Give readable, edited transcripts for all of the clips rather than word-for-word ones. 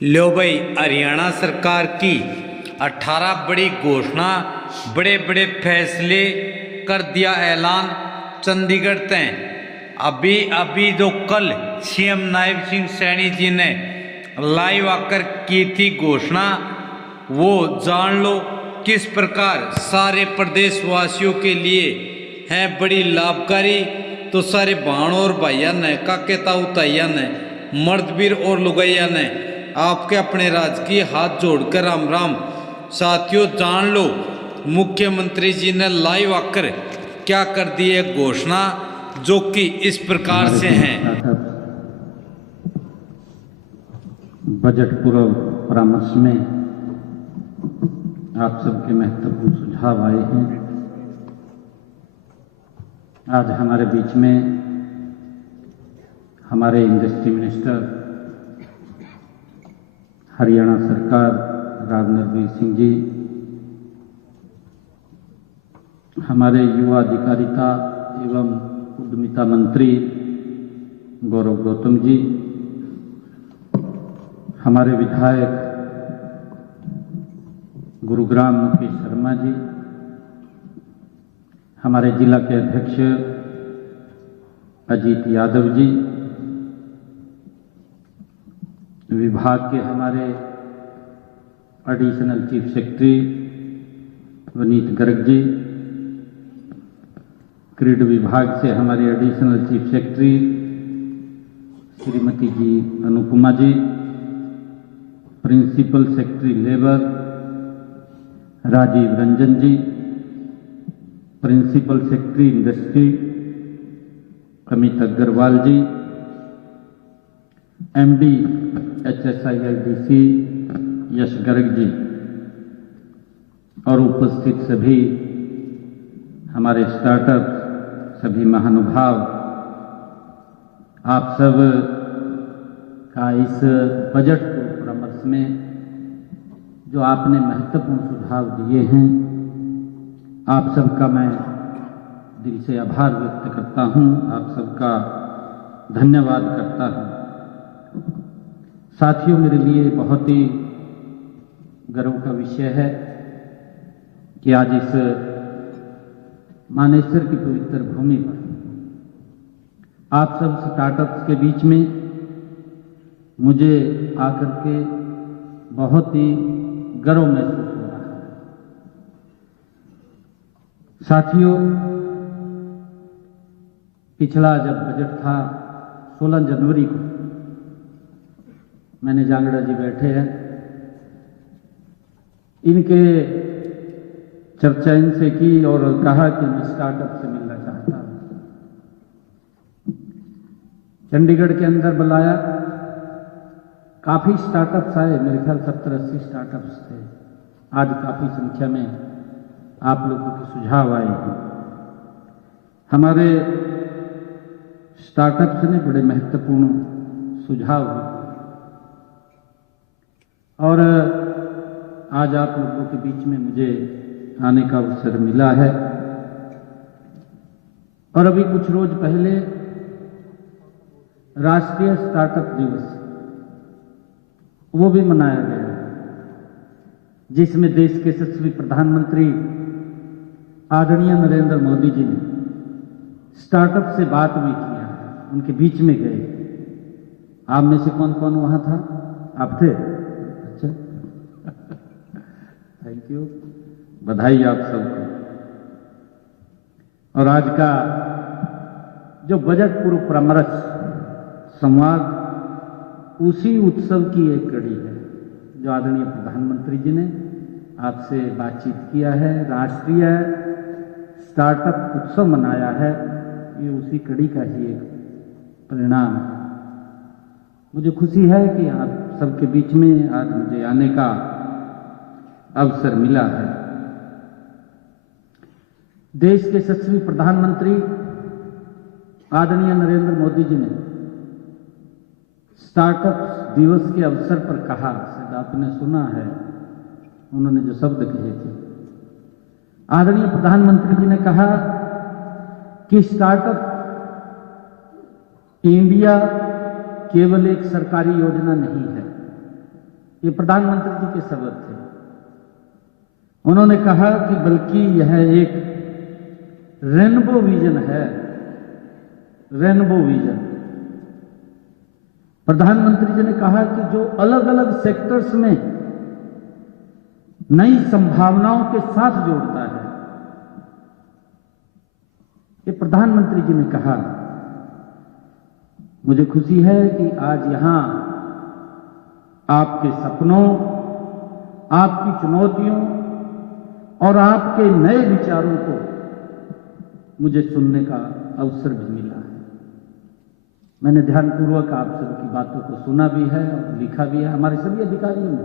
लो भाई, हरियाणा सरकार की 18 बड़ी घोषणा, बड़े बड़े फैसले कर दिया ऐलान चंडीगढ़ तय। अभी अभी जो कल सीएम नायब सिंह सैनी जी ने लाइव आकर की थी घोषणा, वो जान लो किस प्रकार सारे प्रदेशवासियों के लिए है बड़ी लाभकारी। तो सारे भाणों और भाइया ने, काके ताऊ ताइया ने, मर्दवीर और लुगैया ने आपके अपने राजकीय हाथ जोड़कर राम राम। साथियों, जान लो मुख्यमंत्री जी ने लाइव आकर क्या कर दी है घोषणा, जो कि इस प्रकार से हैं। बजट पूर्व परामर्श में आप सबके महत्वपूर्ण सुझाव आए हैं। आज हमारे बीच में हमारे इंडस्ट्री मिनिस्टर हरियाणा सरकार राव नरवीर सिंह जी, हमारे युवा अधिकारिता एवं उद्यमिता मंत्री गौरव गौतम जी, हमारे विधायक गुरुग्राम मुकेश शर्मा जी, हमारे जिला के अध्यक्ष अजीत यादव जी, विभाग के हमारे additional chief secretary Vineet Garg ji, क्रीड विभाग से हमारे additional chief secretary Shrimati ji Anupama ji, principal secretary labour Rajeev Ranjan ji, principal secretary industry Amit Agarwal ji, MD HSIIDC Yash Garg ji, और उपस्थित सभी हमारे स्टार्टअप, सभी महानुभाव, आप सब का इस बजट परामर्श में जो आपने महत्वपूर्ण सुझाव दिए हैं, आप सबका मैं दिल से आभार व्यक्त करता हूं, आप सबका धन्यवाद करता हूं। साथियों, मेरे लिए बहुत ही गर्व का विषय है कि आज इस मानेसर की पवित्र भूमि पर आप सब स्टार्टअप्स के बीच में मुझे आकर के बहुत ही गर्व महसूस हो रहा है। साथियों, पिछला जब बजट था 16 जनवरी को, मैंने जांगड़ा जी बैठे हैं, इनके चर्चा इनसे की और कहा कि मैं स्टार्टअप से मिलना चाहता हूं। चंडीगढ़ के अंदर बुलाया, काफी स्टार्टअप्स आए, मेरे ख्याल 70-80 स्टार्टअप्स थे। आज काफी संख्या में आप लोगों के सुझाव आए हैं। हमारे स्टार्टअप्स ने बड़े महत्वपूर्ण सुझाव दिए और आज आप लोगों के बीच में मुझे आने का अवसर मिला है। और अभी कुछ रोज पहले राष्ट्रीय स्टार्टअप दिवस वो भी मनाया गया, जिसमें देश के यशस्वी प्रधानमंत्री आदरणीय नरेंद्र मोदी जी ने स्टार्टअप से बात भी किया, उनके बीच में गए। आप में से कौन कौन वहां था? आप थे? अच्छा, थैंक यू, बधाई आप सबको। और आज का जो बजट पूर्व परामर्श संवाद, उसी उत्सव की एक कड़ी है जो आदरणीय प्रधानमंत्री जी ने आपसे बातचीत किया है, राष्ट्रीय स्टार्टअप उत्सव मनाया है। ये उसी कड़ी का ही एक परिणाम है। मुझे खुशी है कि आप सबके बीच में आज मुझे आने का अवसर मिला है। देश के यशस्वी प्रधानमंत्री आदरणीय नरेंद्र मोदी जी ने स्टार्टअप दिवस के अवसर पर कहा, शायद आपने सुना है, उन्होंने जो शब्द कहे थे, आदरणीय प्रधानमंत्री जी ने कहा कि स्टार्टअप इंडिया केवल एक सरकारी योजना नहीं है, ये प्रधानमंत्री जी के शब्द थे। उन्होंने कहा कि बल्कि यह एक रेनबो विजन है, रेनबो विजन। प्रधानमंत्री जी ने कहा कि जो अलग अलग सेक्टर्स में नई संभावनाओं के साथ जोड़ता है, ये प्रधानमंत्री जी ने कहा। मुझे खुशी है कि आज यहां आपके सपनों, आपकी चुनौतियों और आपके नए विचारों को मुझे सुनने का अवसर भी मिला है। मैंने ध्यानपूर्वक आप सबकी बातों को सुना भी है और लिखा भी है। हमारे सभी अधिकारियों ने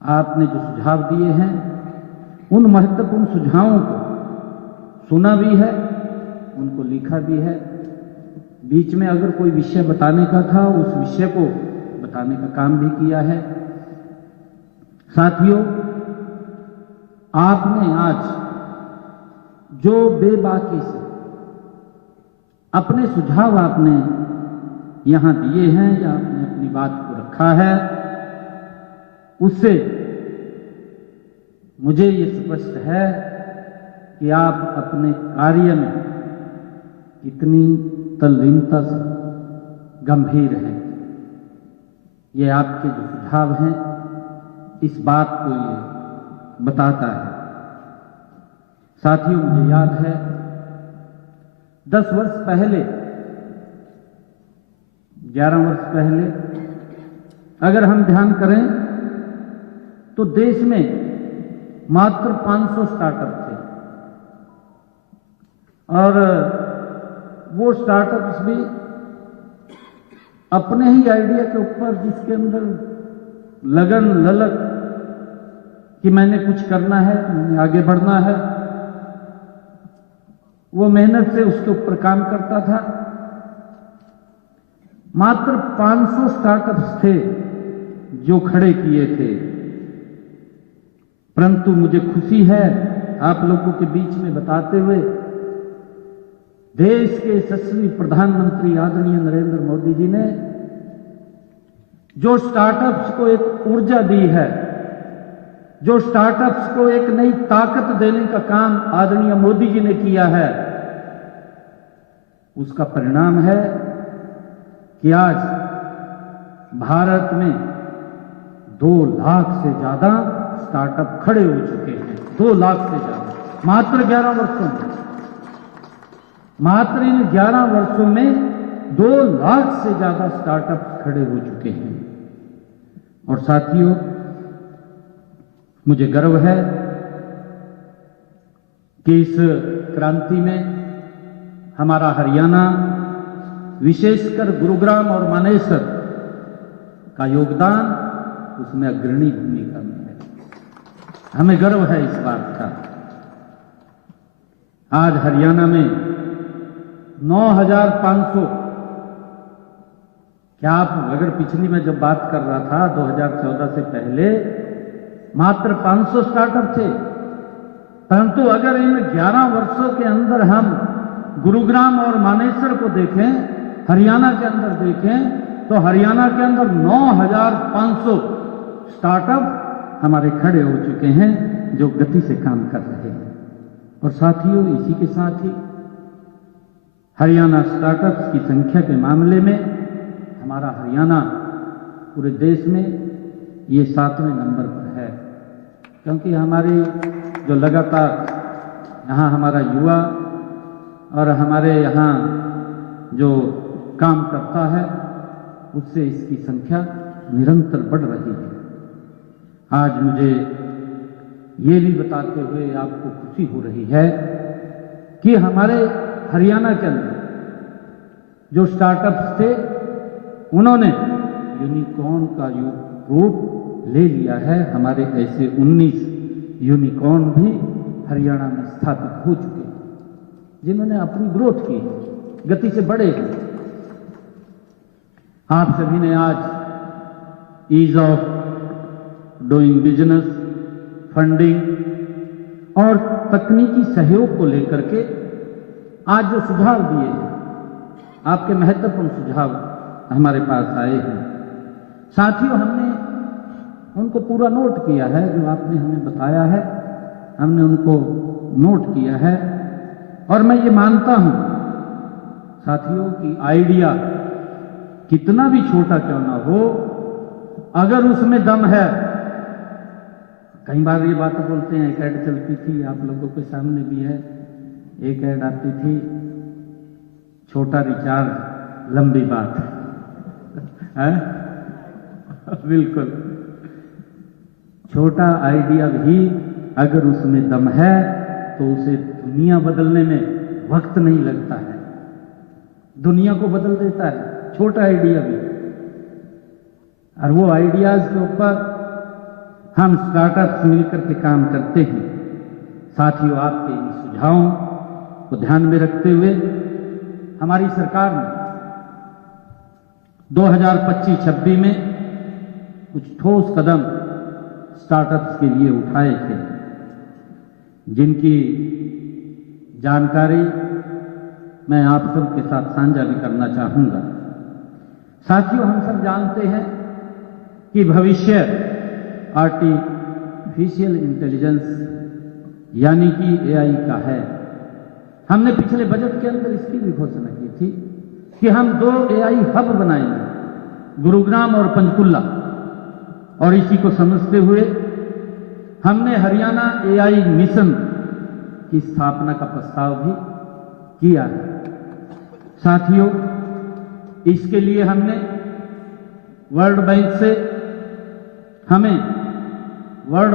आपने जो सुझाव दिए हैं, उन महत्वपूर्ण सुझावों को सुना भी है, उनको लिखा भी है। बीच में अगर कोई विषय बताने का था, उस विषय को बताने का काम भी किया है। साथियों, आपने आज जो बेबाकी से अपने सुझाव आपने यहां दिए हैं या आपने अपनी बात को रखा है, उससे मुझे ये स्पष्ट है कि आप अपने कार्य में कितनी तल्लीनता से गंभीर हैं। ये आपके जो सुझाव हैं, इस बात को ये बताता है। साथियों, मुझे याद है 10 वर्ष पहले, 11 वर्ष पहले अगर हम ध्यान करें तो देश में मात्र 500 स्टार्टअप थे और वो स्टार्टअप्स भी अपने ही आइडिया के ऊपर, जिसके अंदर लगन ललक कि मैंने कुछ करना है, मैंने आगे बढ़ना है, वो मेहनत से उसके ऊपर काम करता था। मात्र 500 स्टार्टअप्स थे जो खड़े किए थे। परंतु मुझे खुशी है आप लोगों के बीच में बताते हुए, देश के यशस्वी प्रधानमंत्री आदरणीय नरेंद्र मोदी जी ने जो स्टार्टअप्स को एक ऊर्जा दी है, जो स्टार्टअप्स को एक नई ताकत देने का काम आदरणीय मोदी जी ने किया है, उसका परिणाम है कि आज भारत में 2 लाख से ज्यादा स्टार्टअप खड़े हो चुके हैं। 2 लाख से ज्यादा मात्र 11 वर्षों में। मात्र इन 11 वर्षों में 2 लाख से ज्यादा स्टार्टअप खड़े हो चुके हैं। और साथियों, मुझे गर्व है कि इस क्रांति में हमारा हरियाणा, विशेषकर गुरुग्राम और मानेसर का योगदान उसमें अग्रणी भूमिका में है। हमें गर्व है इस बात का। आज हरियाणा में 9,500, क्या आप अगर पिछली में जब बात कर रहा था 2014 से पहले मात्र 500 स्टार्टअप थे, परंतु अगर इन 11 वर्षों के अंदर हम गुरुग्राम और मानेसर को देखें, हरियाणा के अंदर देखें, तो हरियाणा के अंदर 9,500 स्टार्टअप हमारे खड़े हो चुके हैं जो गति से काम कर रहे हैं। और साथियों, इसी के साथ ही हरियाणा स्टार्टअप्स की संख्या के मामले में हमारा हरियाणा पूरे देश में ये 7वें नंबर पर है, क्योंकि हमारे जो लगातार यहाँ हमारा युवा और हमारे यहाँ जो काम करता है, उससे इसकी संख्या निरंतर बढ़ रही है। आज मुझे ये भी बताते हुए आपको खुशी हो रही है कि हमारे हरियाणा के अंदर जो स्टार्टअप्स थे, उन्होंने यूनिकॉर्न का रूप ले लिया है। हमारे ऐसे 19 यूनिकॉर्न भी हरियाणा में स्थापित हो चुके हैं, जिन्होंने अपनी ग्रोथ की, गति से बढ़े हैं। आप सभी ने आज ease of doing business, funding और तकनीकी सहयोग को लेकर के आज जो सुझाव दिए हैं, आपके महत्वपूर्ण सुझाव हमारे पास आए हैं, साथियों, हमने उनको पूरा नोट किया है, जो आपने हमें बताया है हमने उनको नोट किया है। और मैं ये मानता हूं साथियों कि आइडिया कितना भी छोटा क्यों ना हो, अगर उसमें दम है, कई बार ये बात बोलते हैं, एक ऐड चलती थी, आप लोगों के सामने भी है, एक ऐड आती थी, छोटा रिचार्ज लंबी बात है बिल्कुल, छोटा आइडिया भी अगर उसमें दम है तो उसे दुनिया बदलने में वक्त नहीं लगता है, दुनिया को बदल देता है छोटा आइडिया भी। और वो आइडियाज के ऊपर हम स्टार्टअप्स मिलकर के काम करते हैं। साथियों, आपके इन सुझावों को ध्यान में रखते हुए हमारी सरकार ने 2025-26 में कुछ ठोस कदम स्टार्टअप्स के लिए उठाए थे, जिनकी जानकारी मैं आप सबके साथ साझा भी करना चाहूंगा। साथियों, हम सब जानते हैं कि भविष्य आर्टिफिशियल इंटेलिजेंस यानी कि एआई का है। हमने पिछले बजट के अंदर इसकी भी घोषणा की थी कि हम 2 एआई हब बनाएंगे, गुरुग्राम और पंचकुला, और इसी को समझते हुए हमने हरियाणा एआई मिशन की स्थापना का प्रस्ताव भी किया है। साथियों, इसके लिए हमने वर्ल्ड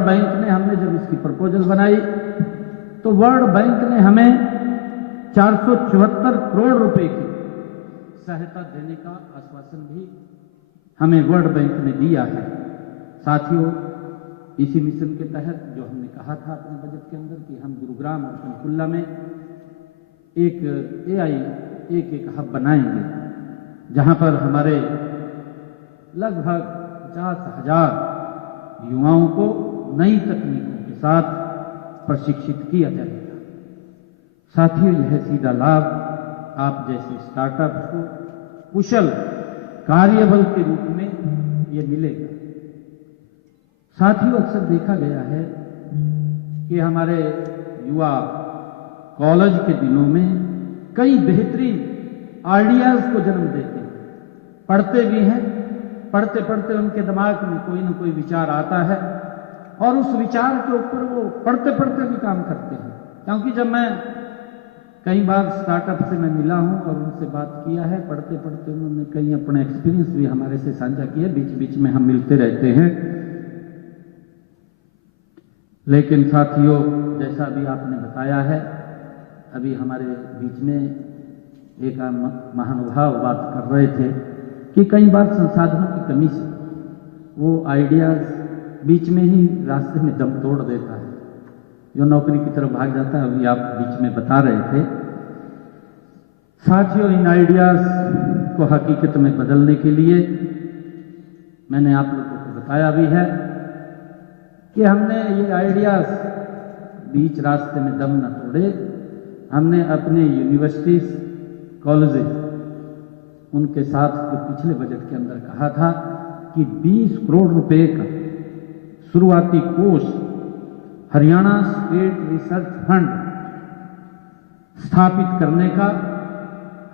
बैंक ने हमने जब इसकी प्रपोजल बनाई तो वर्ल्ड बैंक ने हमें 474 करोड़ रुपए की सहायता देने का आश्वासन भी हमें वर्ल्ड बैंक ने दिया है। साथियों, इसी मिशन के तहत जो हमने कहा था अपने बजट के अंदर कि हम गुरुग्राम और पंचकुला में एक एआई एक हब बनाएंगे, जहां पर हमारे लगभग 50,000 युवाओं को नई तकनीकों के साथ प्रशिक्षित किया जाएगा। साथियों, यह सीधा लाभ आप जैसे स्टार्टअप को कुशल कार्यबल के रूप में यह मिलेगा। साथियों, अक्सर देखा गया है कि हमारे युवा कॉलेज के दिनों में कई बेहतरीन आइडियाज को जन्म देते हैं, पढ़ते भी हैं, पढ़ते पढ़ते उनके दिमाग में कोई ना कोई विचार आता है और उस विचार के ऊपर वो पढ़ते पढ़ते भी काम करते हैं। क्योंकि जब मैं कई बार स्टार्टअप से मैं मिला हूं और उनसे बात किया है, पढ़ते पढ़ते उन्होंने कई अपने एक्सपीरियंस भी हमारे से साझा किए, बीच बीच में हम मिलते रहते हैं। लेकिन साथियों, जैसा भी आपने बताया है, अभी हमारे बीच में एक महानुभाव बात कर रहे थे कि कई बार संसाधनों की कमी से वो आइडियाज बीच में ही रास्ते में दम तोड़ देता है, जो नौकरी की तरफ भाग जाता है। अभी आप बीच में बता रहे थे। साथियों, इन आइडियाज को हकीकत में बदलने के लिए मैंने आप लोगों को बताया भी है कि हमने ये आइडियाज बीच रास्ते में दम न तोड़े, हमने अपने यूनिवर्सिटीज, कॉलेजेस, उनके साथ जो पिछले बजट के अंदर कहा था कि 20 करोड़ रुपए का शुरुआती कोष हरियाणा स्टेट रिसर्च फंड स्थापित करने का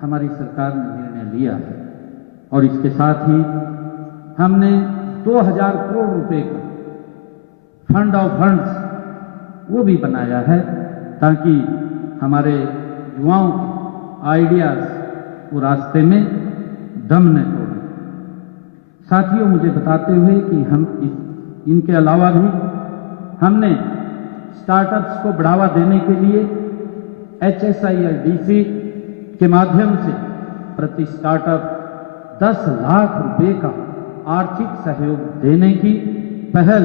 हमारी सरकार ने निर्णय लिया है। और इसके साथ ही हमने 2000 करोड़ रुपए का फंड ऑफ फंड्स वो भी बनाया है, ताकि हमारे युवाओं के आइडियाज वो रास्ते में दम न तोड़े। साथियों, मुझे बताते हुए कि हम इनके अलावा भी हमने स्टार्टअप्स को बढ़ावा देने के लिए HSIRDC के माध्यम से प्रति स्टार्टअप 10 लाख रुपए का आर्थिक सहयोग देने की पहल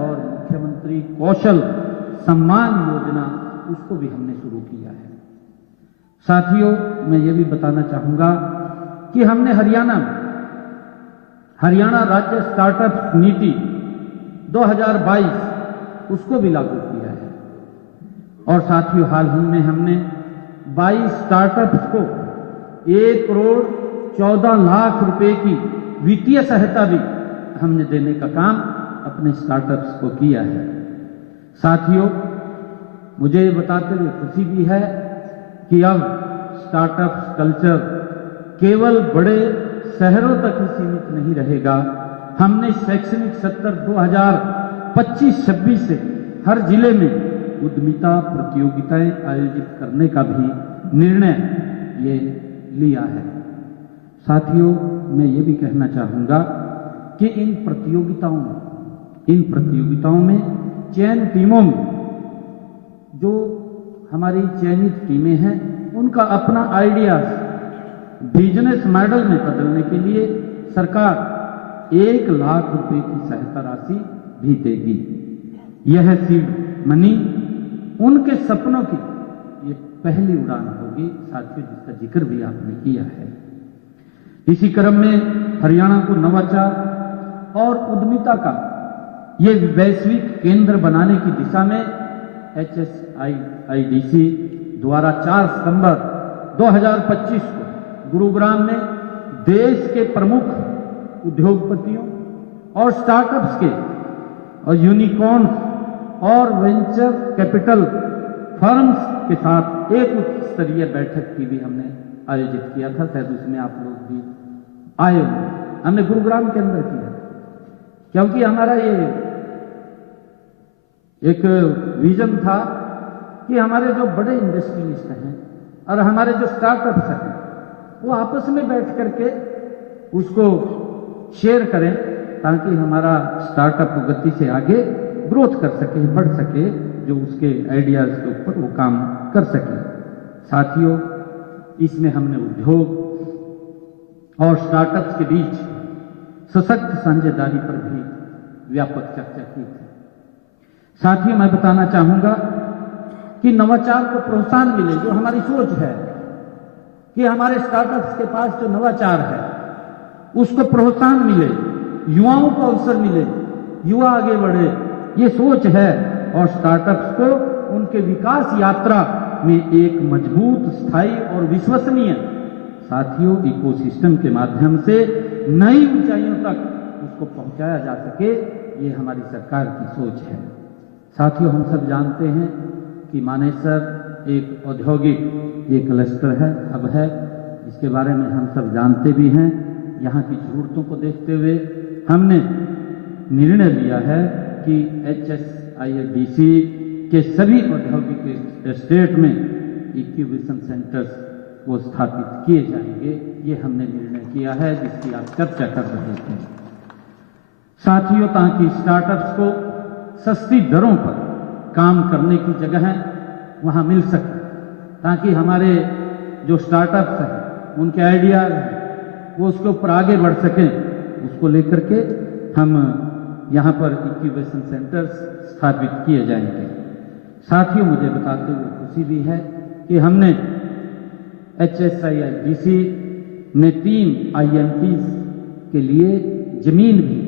और मुख्यमंत्री कौशल सम्मान योजना उसको भी हमने शुरू किया है। साथियों, मैं ये भी बताना चाहूंगा कि हमने हरियाणा राज्य स्टार्टअप नीति 2022 उसको भी लागू किया है। और साथियों, हाल ही में हमने 22 स्टार्टअप्स को 1 करोड़ 14 लाख रुपए की वित्तीय सहायता भी हमने देने का काम अपने स्टार्टअप्स को किया है। साथियों, मुझे बताते हुए खुशी भी है कि अब स्टार्टअप कल्चर केवल बड़े शहरों तक ही सीमित नहीं रहेगा। हमने शैक्षणिक सत्र 2025-26 से हर जिले में उद्यमिता प्रतियोगिताएं आयोजित करने का भी निर्णय ये लिया है। साथियों, मैं ये भी कहना चाहूँगा कि इन प्रतियोगिताओं में चयन टीमों में जो हमारी चयनित टीमें हैं उनका अपना आइडियाज बिजनेस मॉडल में बदलने के लिए सरकार 1 लाख रुपए की सहायता राशि भी देगी। यह सीड मनी उनके सपनों की ये पहली उड़ान होगी साथियों, जिसका जिक्र भी आपने किया है। इसी क्रम में हरियाणा को नवाचार और उद्यमिता का ये वैश्विक केंद्र बनाने की दिशा में HSIIDC द्वारा 4 सितंबर 2025 को गुरुग्राम में देश के प्रमुख उद्योगपतियों और स्टार्टअप्स के और यूनिकॉर्न्स और वेंचर कैपिटल फर्म्स के साथ एक उच्च स्तरीय बैठक की भी हमने आयोजित किया था। शायद उसमें आप लोग भी आए होंगे। हमने गुरुग्राम के अंदर किया क्योंकि हमारा ये एक विजन था कि हमारे जो बड़े इंडस्ट्रियलिस्ट हैं और हमारे जो स्टार्टअप्स हैं वो आपस में बैठ करके उसको शेयर करें ताकि हमारा स्टार्टअप गति से आगे ग्रोथ कर सके, बढ़ सके, जो उसके आइडियाज के ऊपर वो काम कर सके। साथियों, इसमें हमने उद्योग और स्टार्टअप्स के बीच सशक्त साझेदारी पर भी व्यापक चर्चा की थी। साथियों, मैं बताना चाहूंगा कि नवाचार को प्रोत्साहन मिले, जो हमारी सोच है कि हमारे स्टार्टअप्स के पास जो नवाचार है उसको प्रोत्साहन मिले, युवाओं को अवसर मिले, युवा आगे बढ़े, ये सोच है। और स्टार्टअप्स को उनके विकास यात्रा में एक मजबूत, स्थायी और विश्वसनीय साथियों इकोसिस्टम के माध्यम से नई ऊंचाइयों तक उसको पहुंचाया जा सके, ये हमारी सरकार की सोच है। साथियों, हम सब जानते हैं कि मानेसर एक औद्योगिक एक क्लस्टर है, हब है, इसके बारे में हम सब जानते भी हैं। यहाँ की जरूरतों को देखते हुए हमने निर्णय लिया है कि HSIIDC के सभी औद्योगिक एस्टेट में इंक्यूबेशन सेंटर्स को स्थापित किए जाएंगे। ये हमने निर्णय किया है जिसकी आप चर्चा कर रहे थे। साथियों, ताकि स्टार्टअप्स को सस्ती दरों पर काम करने की जगह वहां मिल सके, ताकि हमारे जो स्टार्टअप्स हैं उनके आइडियाज वो उसके ऊपर आगे बढ़ सकें, उसको लेकर के हम यहाँ पर इंक्यूबेशन सेंटर्स स्थापित किए जाएंगे। साथियों, मुझे बताते हुए खुशी भी है कि हमने HSIIDC ने 3 IMTs के लिए जमीन भी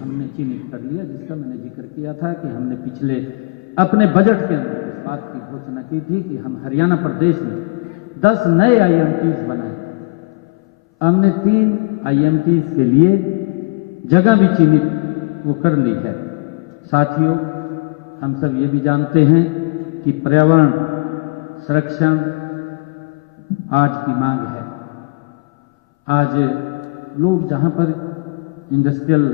हमने चिन्हित कर लिया, जिसका मैंने जिक्र किया था कि हमने पिछले अपने बजट के अंदर इस बात की घोषणा की थी कि हम हरियाणा प्रदेश में 10 नए IMTs बनाए। हमने 3 IMTs के लिए जगह भी चिन्हित वो कर ली है। साथियों, हम सब ये भी जानते हैं कि पर्यावरण संरक्षण आज की मांग है। आज लोग जहां पर इंडस्ट्रियल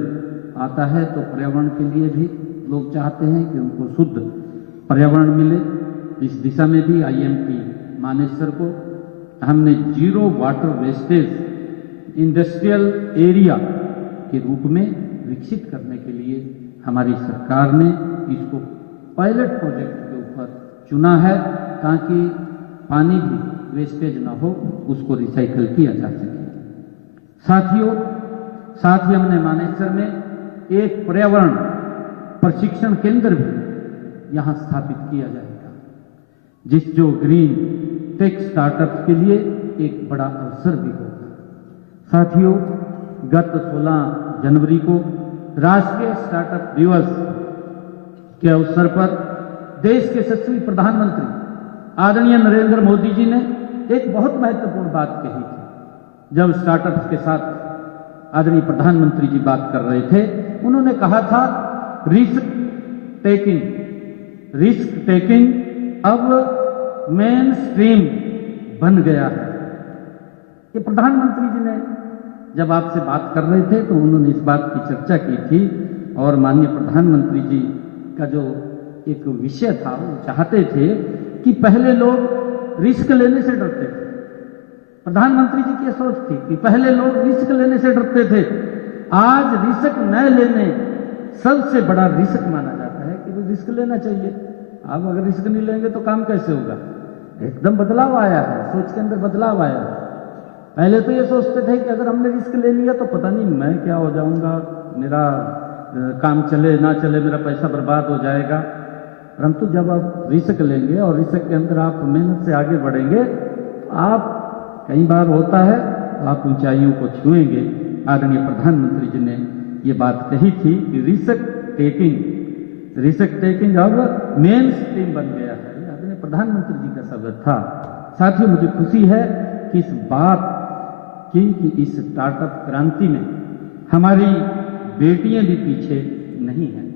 आता है तो पर्यावरण के लिए भी लोग चाहते हैं कि उनको शुद्ध पर्यावरण मिले। इस दिशा में भी IMT मानेसर को हमने 0 वाटर वेस्टेज इंडस्ट्रियल एरिया के रूप में विकसित करने के लिए हमारी सरकार ने इसको पायलट प्रोजेक्ट के ऊपर चुना है, ताकि पानी भी वेस्टेज ना हो, उसको रिसाइकल किया जा सके। साथियों, साथ ही हमने मानेसर में एक पर्यावरण प्रशिक्षण केंद्र भी यहाँ स्थापित किया जाएगा, जो ग्रीन टेक स्टार्टअप के लिए एक बड़ा अवसर भी होगा। साथियों, गत 16 जनवरी को राष्ट्रीय स्टार्टअप दिवस के अवसर पर देश के यशस्वी प्रधानमंत्री आदरणीय नरेंद्र मोदी जी ने एक बहुत महत्वपूर्ण बात कही थी। जब स्टार्टअप्स के साथ आदरणीय प्रधानमंत्री जी बात कर रहे थे, उन्होंने कहा था रिस्क टेकिंग अब मेन स्ट्रीम बन गया है। ये प्रधानमंत्री जी ने जब आपसे बात कर रहे थे तो उन्होंने इस बात की चर्चा की थी, और माननीय प्रधानमंत्री जी का जो एक विषय था, वो चाहते थे कि पहले लोग रिस्क लेने से डरते थे। प्रधानमंत्री जी की सोच थी कि पहले लोग रिस्क लेने से डरते थे, आज रिस्क न लेने सबसे बड़ा रिस्क माना जाता है कि रिस्क लेना चाहिए। आप अगर रिस्क नहीं लेंगे तो काम कैसे होगा? एकदम बदलाव आया है, सोच के अंदर बदलाव आया है। पहले तो ये सोचते थे कि अगर हमने रिस्क ले लिया तो पता नहीं मैं क्या हो जाऊंगा, मेरा काम चले ना चले, मेरा पैसा बर्बाद हो जाएगा। परंतु जब आप रिस्क लेंगे और रिस्क के अंदर आप मेहनत से आगे बढ़ेंगे, आप कई बार होता है आप ऊंचाइयों को छुएंगे। आदरणीय प्रधानमंत्री जी ने ये बात कही थी कि रिस्क टेकिंग अब मेन स्ट्रीम बन गया है। आदरणीय प्रधानमंत्री जी का शब्द था। साथियों, मुझे खुशी है कि इस बात की कि इस स्टार्टअप क्रांति में हमारी बेटियां भी पीछे नहीं हैं।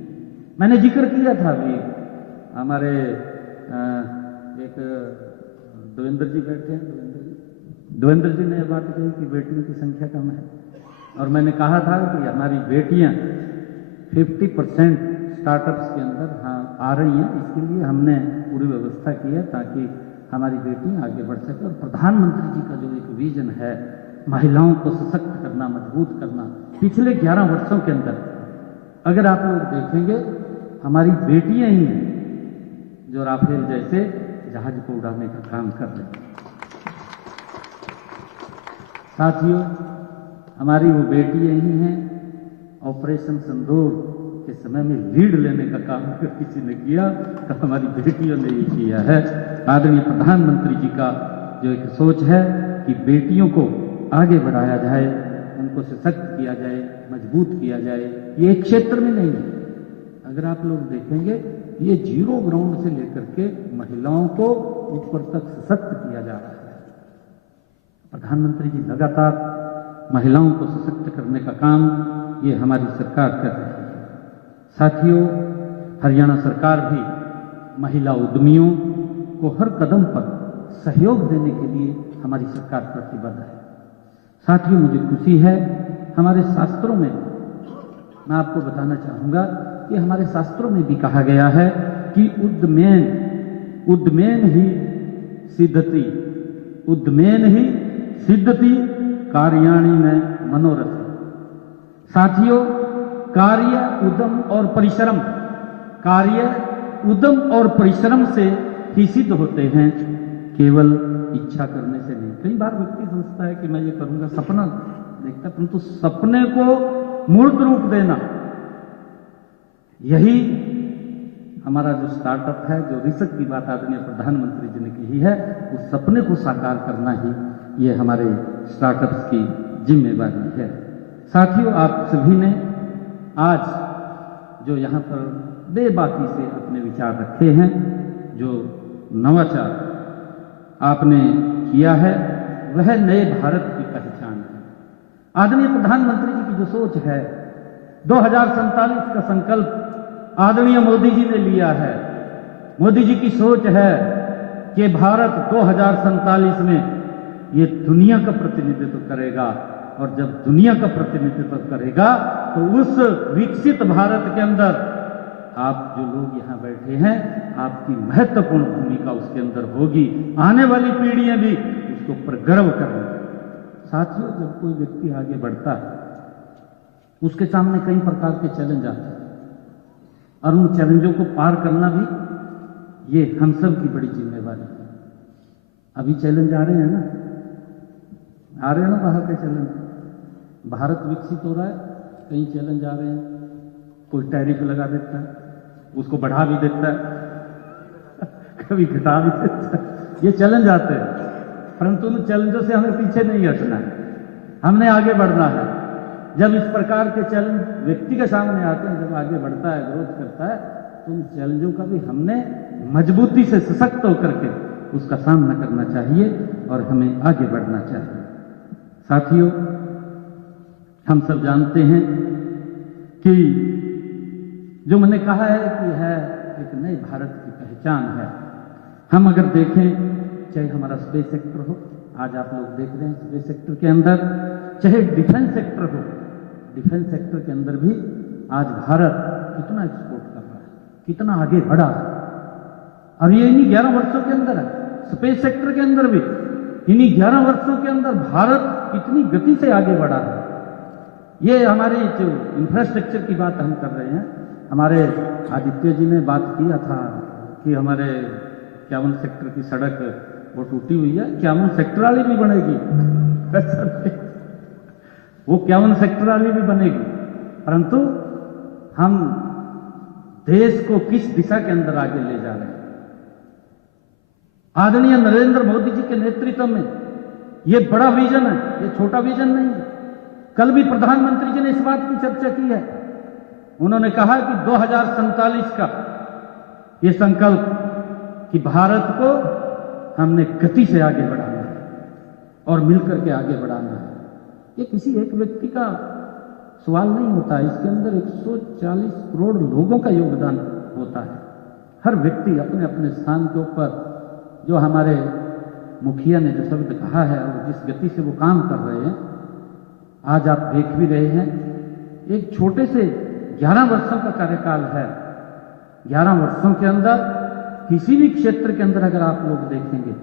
मैंने जिक्र किया था अभी, हमारे एक देवेंद्र जी बैठे हैं, देवेंद्र जी ने बात कही कि बेटियों की संख्या कम है, और मैंने कहा था कि हमारी बेटियां 50% स्टार्टअप्स के अंदर आ रही हैं। इसके लिए हमने पूरी व्यवस्था की है ताकि हमारी बेटियां आगे बढ़ सके। और प्रधानमंत्री जी का जो एक विजन है, महिलाओं को सशक्त करना, मजबूत करना, पिछले 11 वर्षों के अंदर अगर आप लोग देखेंगे, हमारी बेटियां ही हैं जो राफेल जैसे जहाज को उड़ाने का काम कर रही हैं। साथियों, हमारी वो बेटियां ही हैं, ऑपरेशन सिंदूर के समय में लीड लेने का काम अगर किसी ने किया तो हमारी बेटियों ने ही किया है। आदरणीय प्रधानमंत्री जी का जो एक सोच है कि बेटियों को आगे बढ़ाया जाए, उनको सशक्त किया जाए, मजबूत किया जाए, ये एक क्षेत्र में नहीं है। अगर आप लोग देखेंगे, ये जीरो ग्राउंड से लेकर के महिलाओं को ऊपर तक सशक्त किया जा रहा है। प्रधानमंत्री जी लगातार महिलाओं को सशक्त करने का काम ये हमारी सरकार कर रही है। साथियों, हरियाणा सरकार भी महिला उद्यमियों को हर कदम पर सहयोग देने के लिए हमारी सरकार प्रतिबद्ध है। साथियों, मुझे खुशी है, हमारे शास्त्रों में मैं आपको बताना चाहूंगा कि हमारे शास्त्रों में भी कहा गया है कि उद्मेन ही सिद्धति कार्याणि में मनोरथ। साथियों, कार्य उद्यम और परिश्रम से ही सिद्ध होते हैं, केवल इच्छा करने से नहीं। कई बार व्यक्ति सोचता है कि मैं ये करूंगा, सपना देखता, परंतु सपने को मूर्त रूप देना, यही हमारा जो स्टार्टअप है, जो रिस्क की बात आदरणीय प्रधानमंत्री जी ने कही है, उस सपने को साकार करना ही ये हमारे स्टार्टअप्स की जिम्मेवारी है। साथियों, आप सभी ने आज जो यहाँ पर बेबाकी से अपने विचार रखे हैं, जो नवाचार आपने किया है, वह नए भारत की पहचान है। आदरणीय प्रधानमंत्री जी की जो सोच है, 2047 का संकल्प आदरणीय मोदी जी ने लिया है। मोदी जी की सोच है कि भारत 2047 में ये दुनिया का प्रतिनिधित्व करेगा, और जब दुनिया का प्रतिनिधित्व करेगा तो उस विकसित भारत के अंदर आप जो लोग यहाँ बैठे हैं, आपकी महत्वपूर्ण भूमिका उसके अंदर होगी। आने वाली पीढ़ियां भी उसके ऊपर गर्व करेंगी। साथियों, जब कोई व्यक्ति आगे बढ़ता है, उसके सामने कई प्रकार के चैलेंज आते हैं, और उन चैलेंजों को पार करना भी ये हम सब की बड़ी जिम्मेवारी है। अभी चैलेंज आ रहे हैं ना, बाहर के चैलेंज। भारत विकसित हो रहा है, कई चैलेंज आ रहे हैं। कोई टैरिफ लगा देता है, उसको बढ़ा भी देता है, कभी घटा भी देता है। ये चैलेंज आते हैं, परंतु उन चैलेंजों से हमें पीछे नहीं हटना है, हमने आगे बढ़ना है। जब इस प्रकार के चैलेंज व्यक्ति के सामने आते हैं, जब आगे बढ़ता है, ग्रोथ करता है, तो उन चैलेंजों का भी हमने मजबूती से सशक्त होकर के उसका सामना करना चाहिए और हमें आगे बढ़ना चाहिए। साथियों, हम सब जानते हैं कि जो मैंने कहा है कि है एक नए भारत की पहचान है। हम अगर देखें, चाहे हमारा स्पेस सेक्टर हो, आज आप लोग देख रहे हैं स्पेस सेक्टर के अंदर, चाहे डिफेंस सेक्टर हो, डिफेंस सेक्टर के अंदर भी आज भारत कितना एक्सपोर्ट कर रहा है, कितना आगे बढ़ा है। अब ये इन्हीं 11 वर्षों के अंदर है, स्पेस सेक्टर के अंदर भी इन्हीं 11 वर्षों के अंदर भारत कितनी गति से आगे बढ़ा है। ये हमारे जो इंफ्रास्ट्रक्चर की बात हम कर रहे हैं, हमारे आदित्य जी ने बात किया था कि हमारे 51 सेक्टर की सड़क वो टूटी हुई है, 51 सेक्टर वाली भी बनेगी, वो 51 सेक्टर वाली भी बनेगी, परंतु हम देश को किस दिशा के अंदर आगे ले जा रहे हैं। आदरणीय नरेंद्र मोदी जी के नेतृत्व में ये बड़ा विजन है, ये छोटा विजन नहीं है। कल भी प्रधानमंत्री जी ने इस बात की चर्चा की है, उन्होंने कहा कि 2047 का ये संकल्प कि भारत को हमने गति से आगे बढ़ाना है और मिलकर के आगे बढ़ाना है। ये किसी एक व्यक्ति का सवाल नहीं होता है, इसके अंदर 140 करोड़ लोगों का योगदान होता है। हर व्यक्ति अपने अपने स्थान के ऊपर, जो हमारे मुखिया ने जो शब्द कहा है और जिस गति से वो काम कर रहे हैं, आज आप देख भी रहे हैं, एक छोटे से 11 वर्षों का कार्यकाल है। 11 वर्षों के अंदर किसी भी क्षेत्र के अंदर अगर आप लोग देखेंगे,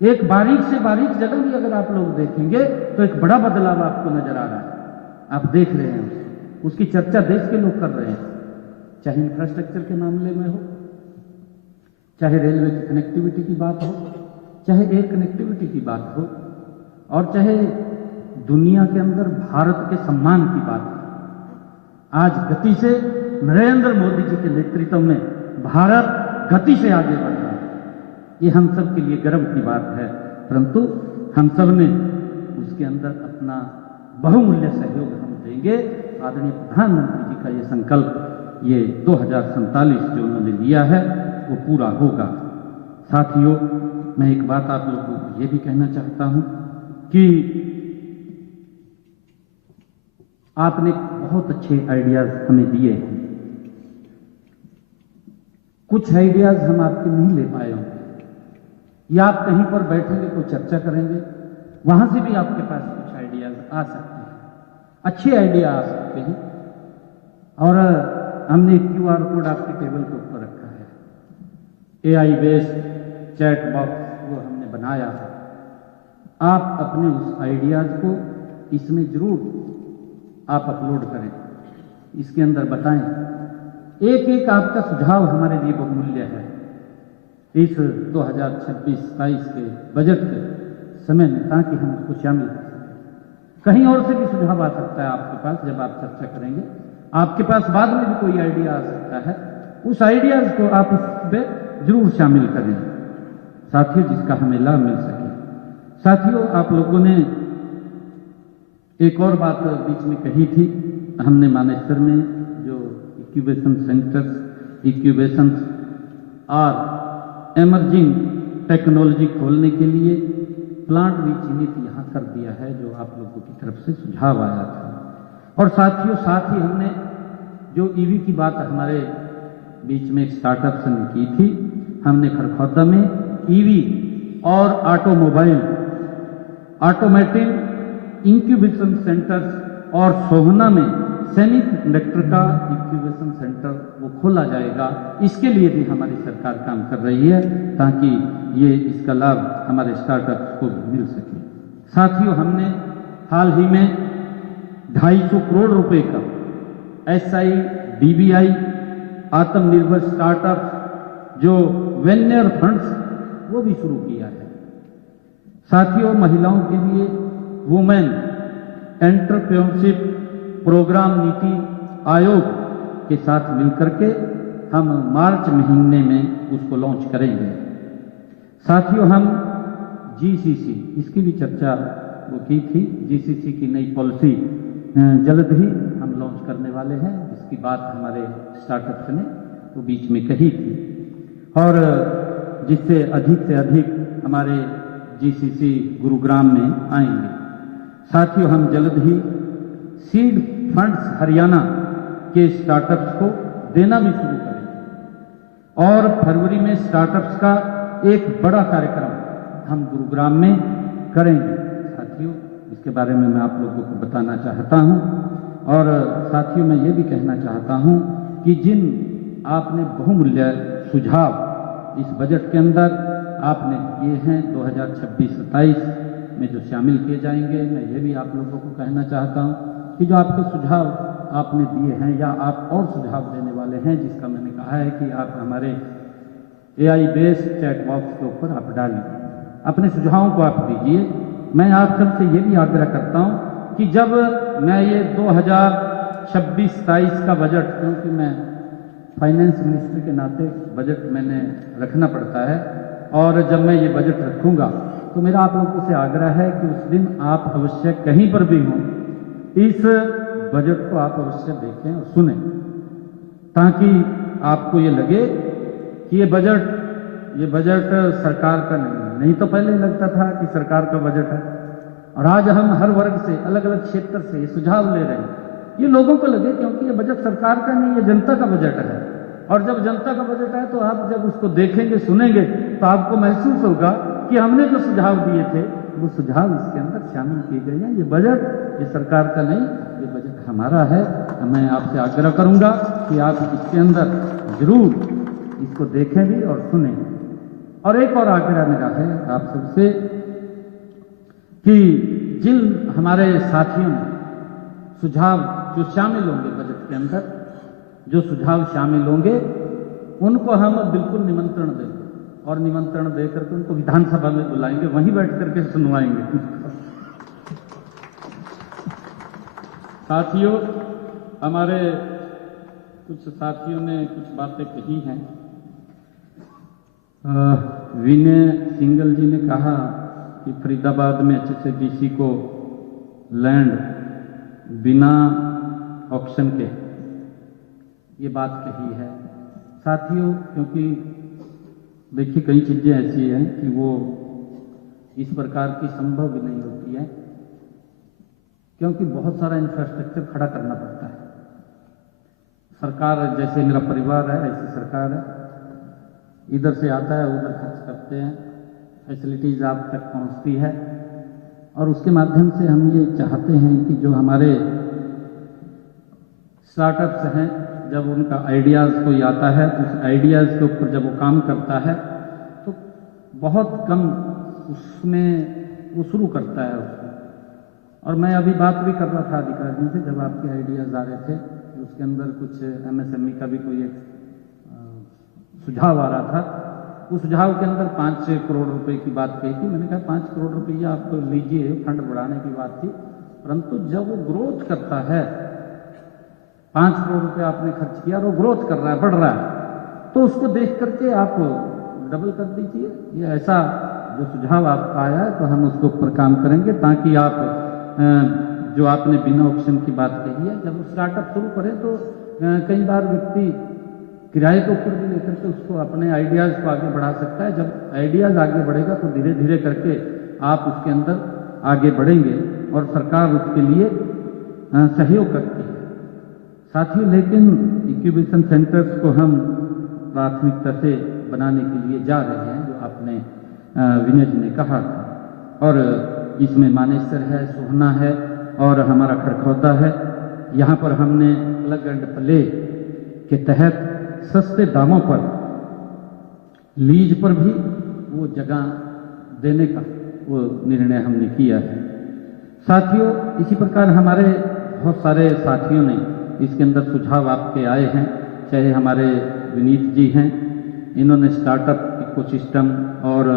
एक बारीक से बारीक जगह भी अगर आप लोग देखेंगे तो एक बड़ा बदलाव आपको नजर आ रहा है। आप देख रहे हैं, उसकी चर्चा देश के लोग कर रहे हैं, चाहे इंफ्रास्ट्रक्चर के मामले में हो, चाहे रेलवे की कनेक्टिविटी की बात हो, चाहे एयर कनेक्टिविटी की बात हो, और चाहे दुनिया के अंदर भारत के सम्मान की बात हो। आज गति से नरेंद्र मोदी जी के नेतृत्व में भारत गति से आगे बढ़ रहा है। ये हम सब के लिए गर्व की बात है, परंतु हम सब ने उसके अंदर अपना बहुमूल्य सहयोग हम देंगे। आदरणीय प्रधानमंत्री जी का ये संकल्प, ये 2047 जो उन्होंने लिया है वो पूरा होगा। साथियों, मैं एक बात आप लोगों को ये भी कहना चाहता हूं कि आपने बहुत अच्छे आइडियाज हमें दिए हैं। कुछ आइडियाज हम आपके नहीं ले पाए होंगे, या आप कहीं पर बैठेंगे कोई चर्चा करेंगे, वहां से भी आपके पास कुछ आइडियाज आ सकते हैं, अच्छे आइडिया आ सकते हैं। और हमने QR कोड आपके टेबल के ऊपर रखा है, AI बेस्ड चैट बॉक्स वो हमने बनाया है। आप अपने उस आइडियाज को इसमें जरूर आप अपलोड करें, इसके अंदर बताएं। एक एक आपका सुझाव हमारे लिए बहुमूल्य है। इस 2026-27 के बजट के समय में, ताकि हम उसको शामिल कर सकें। कहीं और से भी सुझाव आ सकता है आपके पास, जब आप चर्चा करेंगे आपके पास बाद में भी कोई आइडिया आ सकता है, उस आइडियाज को आप इसमें जरूर शामिल करें साथियों, जिसका हमें लाभ मिल सके। साथियों, आप लोगों ने एक और बात बीच में कही थी, हमने मानेसर में जो इंक्यूबेशन सेंटर्स, इंक्यूबेशन और एमर्जिंग टेक्नोलॉजी खोलने के लिए प्लांट भी चिन्हित यहाँ कर दिया है, जो आप लोगों की तरफ से सुझाव आया था। और साथियों, साथ ही हमने जो ईवी की बात हमारे बीच में एक स्टार्टअप से की थी, हमने खरखौदा में ईवी और ऑटोमोबाइल ऑटोमेटिक इंक्यूबेशन सेंटर और सोहना में सेमी कंडक्टर का इंक्यूबेशन सेंटर वो खोला जाएगा। इसके लिए भी हमारी सरकार काम कर रही है, ताकि ये इसका लाभ हमारे स्टार्टअप्स को भी मिल सके। साथियों, हमने हाल ही में 250 करोड़ रुपए का SIDBI आत्मनिर्भर स्टार्टअप जो वेन्यर फंड्स वो भी शुरू किया है। साथियों, महिलाओं के लिए women entrepreneurship programme NITI Aayog के साथ मिलकर के हम मार्च महीने में उसको लॉन्च करेंगे। साथियों, हम GCC इसकी भी चर्चा वो की थी, GCC की नई पॉलिसी जल्द ही हम लॉन्च करने वाले हैं, जिसकी बात हमारे स्टार्टअप्स ने वो बीच में कही थी, और जिससे अधिक से अधिक हमारे GCC गुरुग्राम में आएंगे। साथियों, हम जल्द ही सीड फंड्स हरियाणा के स्टार्टअप्स को देना भी शुरू करेंगे और फरवरी में स्टार्टअप्स का एक बड़ा कार्यक्रम हम गुरुग्राम में करेंगे। साथियों, इसके बारे में मैं आप लोगों को बताना चाहता हूं और साथियों मैं ये भी कहना चाहता हूं कि जिन आपने बहुमूल्य सुझाव इस बजट के अंदर आपने किए हैं 2026-27 में जो शामिल किए जाएंगे, मैं ये भी आप लोगों को कहना चाहता हूं कि जो आपके सुझाव आपने दिए हैं या आप और सुझाव देने वाले हैं, जिसका मैंने कहा है कि आप हमारे AI बेस्ड चैट बॉक्स के ऊपर आप डालिए, अपने सुझावों को आप दीजिए। मैं आप सबसे ये भी आग्रह करता हूं कि जब मैं ये 2026-27 का बजट, क्योंकि मैं फाइनेंस मिनिस्टर के नाते बजट मैंने रखना पड़ता है और जब मैं ये बजट रखूंगा तो मेरा आप लोगों से आग्रह है कि उस दिन आप अवश्य कहीं पर भी हों इस बजट को आप अवश्य देखें और सुनें, ताकि आपको ये लगे कि ये बजट सरकार का नहीं तो पहले लगता था कि सरकार का बजट है और आज हम हर वर्ग से अलग अलग क्षेत्र से ये सुझाव ले रहे हैं, ये लोगों को लगे क्योंकि ये बजट सरकार का नहीं, ये जनता का बजट है। और जब जनता का बजट है तो आप जब उसको देखेंगे सुनेंगे तो आपको महसूस होगा कि हमने जो सुझाव दिए थे वो सुझाव इसके अंदर शामिल किए गए हैं। ये बजट ये सरकार का नहीं, ये बजट हमारा है। मैं आपसे आग्रह करूंगा कि आप इसके अंदर जरूर इसको देखें भी और सुनें। और एक और आग्रह मेरा है आप सबसे कि जिन हमारे साथियों ने सुझाव जो शामिल होंगे बजट के अंदर, जो सुझाव शामिल होंगे उनको हम बिल्कुल निमंत्रण देंगे और निमंत्रण देकर के उनको विधानसभा में बुलाएंगे, वहीं बैठ करके सुनवाएंगे। साथियों, हमारे कुछ साथियों ने कुछ बातें कही हैं। विनय सिंगल जी ने कहा कि फरीदाबाद में HSABC को लैंड बिना ऑक्शन के, ये बात कही है। साथियों, क्योंकि देखिए कई चीज़ें ऐसी हैं कि वो इस प्रकार की संभव भी नहीं होती है, क्योंकि बहुत सारा इंफ्रास्ट्रक्चर खड़ा करना पड़ता है। सरकार, जैसे मेरा परिवार है ऐसी सरकार है, इधर से आता है उधर खर्च करते हैं, फैसिलिटीज आप तक पहुंचती है और उसके माध्यम से हम ये चाहते हैं कि जो हमारे स्टार्टअप्स हैं, जब उनका आइडियाज़ कोई आता है उस आइडियाज़ के ऊपर जब वो काम करता है तो बहुत कम उसमें वो शुरू करता है उसको। और मैं अभी बात भी कर रहा था अधिकारियों से, जब आपके आइडियाज़ आ रहे थे उसके अंदर कुछ MSME का भी कोई एक सुझाव आ रहा था। उस सुझाव के अंदर 5 करोड़ रुपए की बात कही थी। मैंने कहा 5 करोड़ रुपया आप तो लीजिए, फंड बढ़ाने की बात थी, परंतु जब वो ग्रोथ करता है, 5 करोड़ रुपया आपने खर्च किया और वो ग्रोथ कर रहा है, बढ़ रहा है, तो उसको देख करके आप डबल कर दीजिए। ये ऐसा जो सुझाव आपका आया है तो हम उसके ऊपर काम करेंगे, ताकि आप जो आपने बिना ऑप्शन की बात कही है, जब स्टार्टअप शुरू करें तो कई बार व्यक्ति किराए के ऊपर भी लेकर के उसको अपने आइडियाज़ को आगे बढ़ा सकता है। जब आइडियाज़ आगे बढ़ेगा तो धीरे धीरे करके आप उसके अंदर आगे बढ़ेंगे और सरकार उसके लिए सहयोग करती है। साथियों, लेकिन इंक्यूबेशन सेंटर्स को हम प्राथमिकता से बनाने के लिए जा रहे हैं, जो आपने विनय जी ने कहा था, और इसमें मानेसर है, सोहना है और हमारा खड़खौदा है। यहाँ पर हमने प्लग एंड प्ले के तहत सस्ते दामों पर लीज पर भी वो जगह देने का वो निर्णय हमने किया है। साथियों, इसी प्रकार हमारे बहुत सारे साथियों ने इसके अंदर सुझाव आपके आए हैं, चाहे हमारे विनीत जी हैं, इन्होंने स्टार्टअप इकोसिस्टम और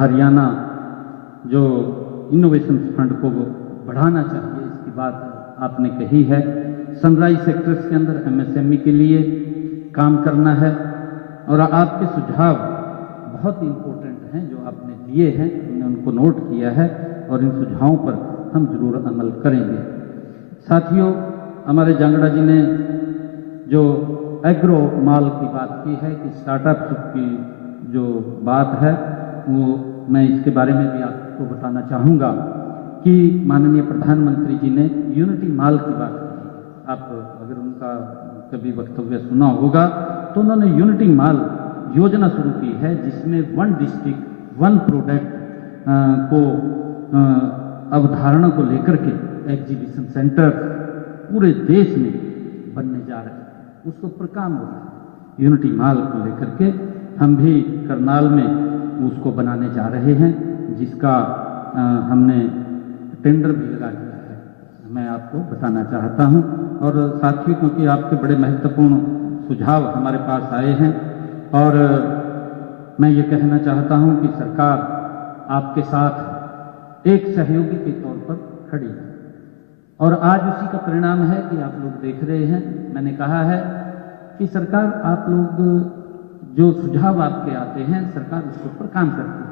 हरियाणा जो इनोवेशन फंड को बढ़ाना चाहिए, इसकी बात आपने कही है। सनराइज सेक्टर्स के अंदर MSME के लिए काम करना है और आपके सुझाव बहुत इंपॉर्टेंट हैं जो आपने दिए हैं, हमने उनको नोट किया है और इन सुझावों पर हम जरूर अमल करेंगे। साथियों, हमारे जांगड़ा जी ने जो एग्रो माल की बात की है कि स्टार्टअप की जो बात है, वो मैं इसके बारे में भी आपको बताना चाहूँगा कि माननीय प्रधानमंत्री जी ने यूनिटी माल की बात की। आप अगर उनका कभी वक्तव्य सुना होगा तो उन्होंने यूनिटी माल योजना शुरू की है, जिसमें वन डिस्ट्रिक्ट वन प्रोडक्ट को अवधारणा को लेकर के एग्जीबिशन सेंटर पूरे देश में बनने जा रहे हैं, उसको पर काम हो रहा है। यूनिटी माल को लेकर के हम भी करनाल में उसको बनाने जा रहे हैं, जिसका हमने टेंडर भी लगा दिया है, मैं आपको बताना चाहता हूं। और साथियों, क्योंकि आपके बड़े महत्वपूर्ण सुझाव हमारे पास आए हैं और मैं ये कहना चाहता हूं कि सरकार आपके साथ एक सहयोगी के तौर पर खड़ी है और आज उसी का परिणाम है कि आप लोग देख रहे हैं। मैंने कहा है कि सरकार, आप लोग जो सुझाव आपके आते हैं, सरकार उसके ऊपर काम करती है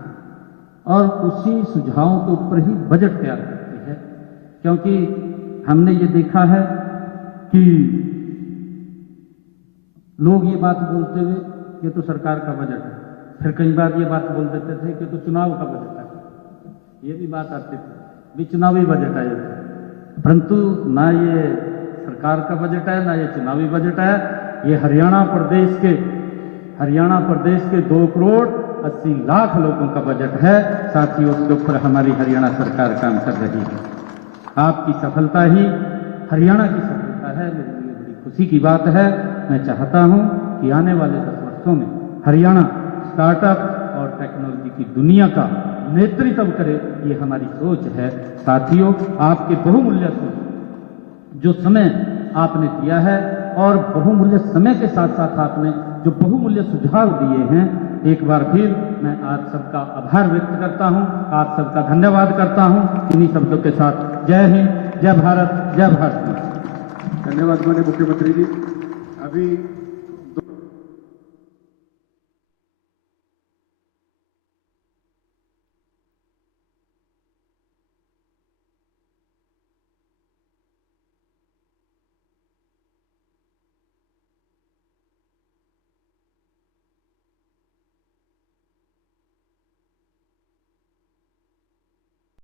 और उसी सुझावों के ऊपर ही बजट तैयार करती है, क्योंकि हमने ये देखा है कि लोग ये बात बोलते हुए ये तो सरकार का बजट है, फिर कई बार ये बात बोल देते थे कि तो चुनाव का बजट है, ये भी बात आती थी, भी चुनावी बजट है, परंतु ना ये सरकार का बजट है ना ये चुनावी बजट है, ये हरियाणा प्रदेश के 2,80,00,000 लोगों का बजट है। साथियों, उसके ऊपर हमारी हरियाणा सरकार काम कर रही है। आपकी सफलता ही हरियाणा की सफलता है, मेरे लिए बड़ी खुशी की बात है। मैं चाहता हूं कि आने वाले 10 वर्षों में हरियाणा स्टार्टअप और टेक्नोलॉजी की दुनिया का नेतृत्व करे, ये हमारी सोच है। साथियों, आपके बहुमूल्य जो समय आपने दिया है और बहुमूल्य समय के साथ साथ आपने जो बहुमूल्य सुझाव दिए हैं, एक बार फिर मैं आप सबका आभार व्यक्त करता हूं, आप सबका धन्यवाद करता हूं। इन्हीं शब्दों के साथ जय हिंद, जय भारत, जय भारत। धन्यवाद माननीय मुख्यमंत्री जी। अभी